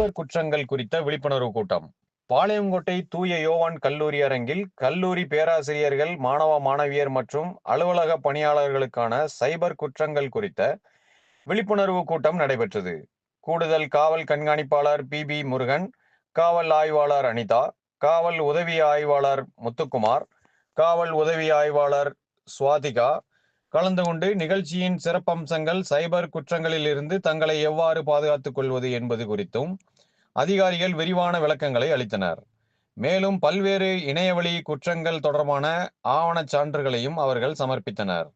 சைபர் குற்றங்கள் குறித்த விழிப்புணர்வு கூட்டம். பாளையங்கோட்டை தூய யோவான் கல்லூரி அரங்கில் கல்லூரி பேராசிரியர்கள் மாணவ மாணவியர் மற்றும் அலுவலக பணியாளர்களுக்கான சைபர் குற்றங்கள் குறித்த விழிப்புணர்வு கூட்டம் நடைபெற்றது. கூடுதல் காவல் கண்காணிப்பாளர் பி. பி. முருகன் காவல் ஆய்வாளர் அனிதா காவல் உதவி ஆய்வாளர் முத்துக்குமார் காவல் உதவி ஆய்வாளர் சுவாதிகா கலந்து கொண்டு நிகழ்ச்சியின் சிறப்பம்சங்கள் சைபர் குற்றங்களில் இருந்து தங்களை எவ்வாறு பாதுகாத்துக் கொள்வது என்பது குறித்தும் அதிகாரிகள் விரிவான விளக்கங்களை அளித்தனர். மேலும் பல்வேறு இணையவழி குற்றங்கள் தொடர்பான ஆவணச் சான்றுகளையும் அவர்கள் சமர்ப்பித்தனர்.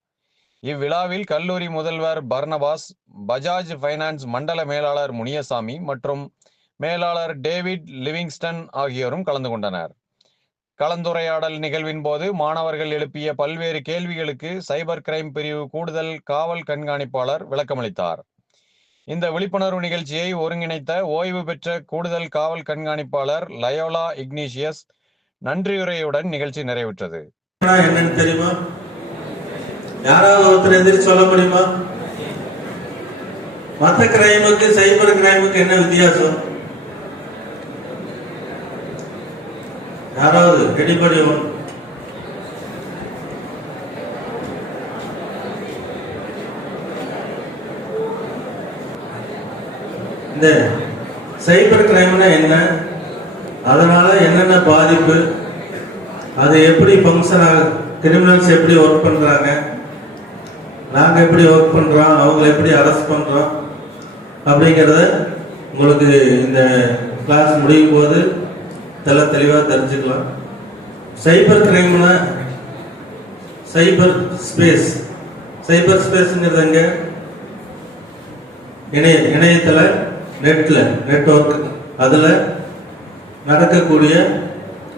இவ்விழாவில் கல்லூரி முதல்வர் பர்னபாஸ் பஜாஜ் ஃபைனான்ஸ் மண்டல மேலாளர் முனியசாமி மற்றும் மேலாளர் டேவிட் லிவிங்ஸ்டன் ஆகியோரும் கலந்து கொண்டனர். கலந்துரையாடல் நிகழ்வின் போது மாணவர்கள் எழுப்பிய பல்வேறு கேள்விகளுக்கு சைபர் கிரைம் பிரிவு கூடுதல் காவல் கண்காணிப்பாளர் விளக்கமளித்தார். இந்த விழிப்புணர்வு நிகழ்ச்சியை ஒருங்கிணைத்த ஓய்வு பெற்ற கூடுதல் காவல் கண்காணிப்பாளர் லயோலா இக்னீஷியஸ் நன்றியுரையுடன் நிகழ்ச்சி நிறைவுற்றது. என்னன்னு தெரியுமா? யாராவது ஒருத்தர் எதிர்த்து சொல்ல முடியுமா? மற்ற கிரைமுக்கு சைபர் கிரைமுக்கு என்ன வித்தியாசம்? யாராவது எடிபடி இந்த சைபர் கிரைம்னா என்ன? அதனால என்னென்ன பாதிப்பு? அது எப்படி ஃபங்க்ஷன் ஆகுது கிரிமினல்ஸ் எப்படி ஒர்க் பண்ணுறாங்க நாங்கள் எப்படி ஒர்க் பண்ணுறோம் அவங்களை எப்படி அரெஸ்ட் பண்ணுறோம் அப்படிங்கிறத உங்களுக்கு இந்த கிளாஸ் முடியும் போது தெல்ல தெளிவாக தெரிஞ்சுக்கலாம். சைபர் கிரைம்னா சைபர் ஸ்பேஸ் சைபர் ஸ்பேஸ்ங்கிறது எங்க? இணைய இணையத்தில் நெட்டில் நெட்ஒர்க் அதில் நடக்கக்கூடிய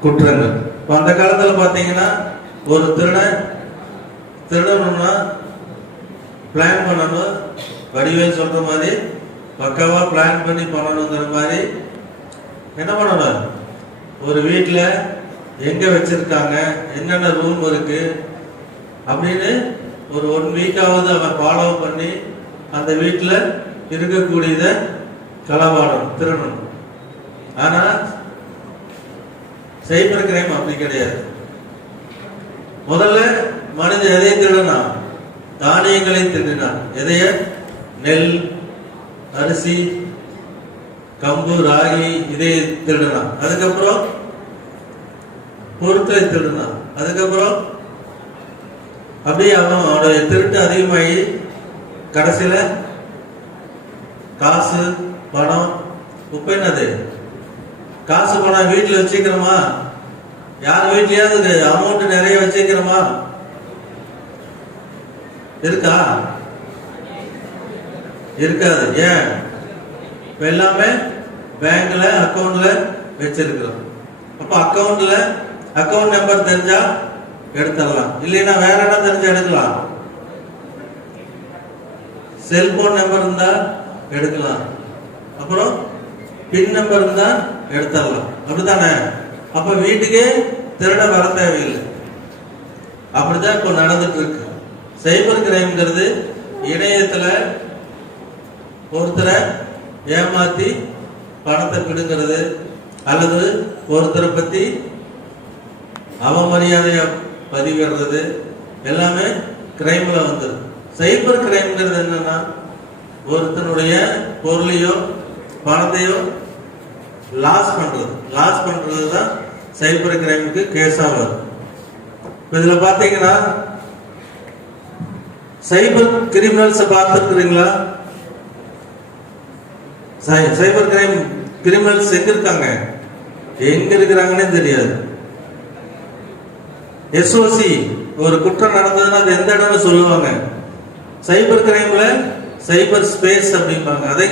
குற்றங்கள். இப்போ அந்த காலத்தில் பார்த்தீங்கன்னா ஒரு திருடன் திருடணும்னா பிளான் பண்ணணும் வடிவேல் சொல்கிற மாதிரி பக்காவாக பிளான் பண்ணி பண்ணணுங்கிற மாதிரி என்ன பண்ணணும்? ஒரு வீட்டில் எங்கே வச்சிருக்காங்க? என்னென்ன ரூம் இருக்குது அப்படின்னு ஒரு ஒன் வீக்காவது அவன் ஃபாலோ பண்ணி அந்த வீட்டில் இருக்கக்கூடியதை களவாடணும் திருடணும். ஆனால் சைபர் கிரைம் அப்படி கிடையாது. முதல்ல மனிதன் எதை திருடினான்? தானியங்களை திருடினான். எதைய? நெல் அரிசி கம்பு ராகி இதை திருடினான் அதுக்கப்புறம் பொருட்களை திருடினான் அதுக்கப்புறம் அப்படியே அவன் அவனுடைய திருட்டு அதிகமாகி கடைசியில காசு பணம் இப்ப என்னது? காசு பணம் வீட்டில் வச்சுக்கிறோமா? யார் வீட்லயாவது அமௌண்ட் நிறைய வச்சுக்கிறோமா? இருக்கா? இருக்காது. ஏன்? இப்போ எல்லாமே பேங்க்ல அக்கௌண்ட்ல வச்சிருக்கிறோம். அப்ப அக்கௌண்ட்ல அக்கவுண்ட் நம்பர் தெரிஞ்சா எடுத்துடலாம். இல்லைன்னா வேற இடம் தெரிஞ்சா எடுக்கலாம்? செல்போன் நம்பர் இருந்தா எடுக்கலாம். அப்புறம் பின் நம்பர் இருந்தா எடுத்துடலாம். அப்படித்தானே? அப்ப வீட்டுக்கே திருட வர தேவையில்லை. அப்படிதான் இப்போ நடந்துட்டு இருக்கு சைபர் கிரைம்ங்கிறது இணையத்துல ஒருத்தரை ஏமாத்தி பணத்தை பிடுங்கிறது அல்லது ஒருத்தரை பத்தி அவமரியாதைய பதிவிடுறது எல்லாமே கிரைம்ல வந்துடும் சைபர் கிரைம்ங்கிறது என்னன்னா ஒருத்தனுடைய பொருளையோ பணத்தையோ லாஸ் பண்றது. லாஸ் பண்றது தான் சைபர் கிரைமுக்கு கேஸா வரும். இப்போ இதுல பாத்தீங்கன்னா சைபர் கிரிமினல்ஸ் பார்த்துருக்குறீங்களா? சைபர் கிரைம் கிரிமினல்ஸ் எங்க இருக்காங்க? எங்க இருக்கிறாங்கன்னே தெரியாது. எஸ்ஓசி ஒரு குற்றம் நடந்ததுன்னா அது எந்த இடம்னு சொல்லுவாங்க. சைபர் கிரைம்ல சைபர் ஸ்பேஸ் அப்படிம்பாங்க. அதை